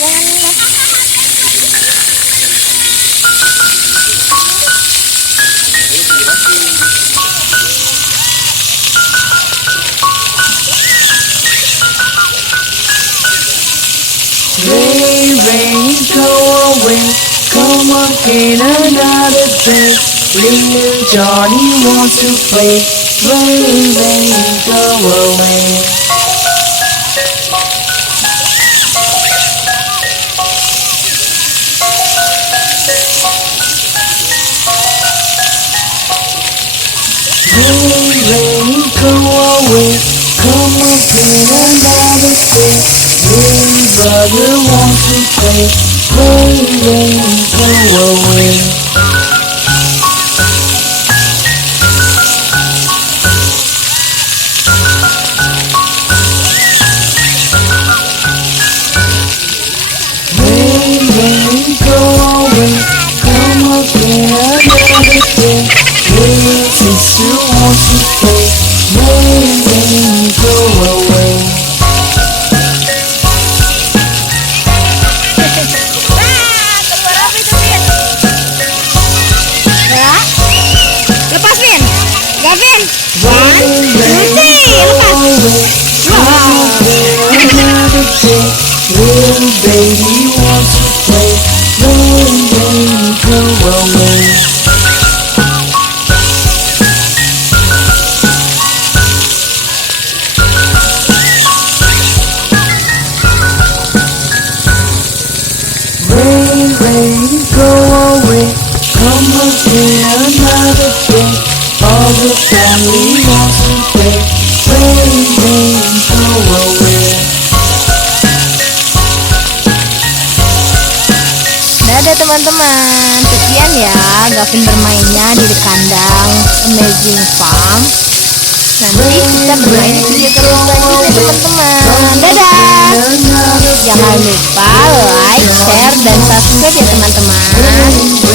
Jangan ini. Rain, rain, go away. Come again another day. Little Johnny wants to play. Rain, rain, go away. Rain, rain, go away. Come again another day. Little brother wants to play. Rain, rain, go away. Rain, rain, go away. Come again another day. Little sister wants to play. Rain, rain, go away. Keluar apa itu, Vin? Ya. Lepas, Vin. Gavin. 1, 2, 3. Lepas. Wah. Another day. Little baby wants to play. Rain, rain, go away. Rain, rain, go away. Come again another day. All the family wants to play. Rain, rain, go away. Dadah teman-teman, sekian ya Gavin bermainnya di kandang Amazing Farm. Nanti kita bermain di video terus selanjutnya teman-teman. Dadah. Jangan lupa like, share, dan subscribe ya teman-teman.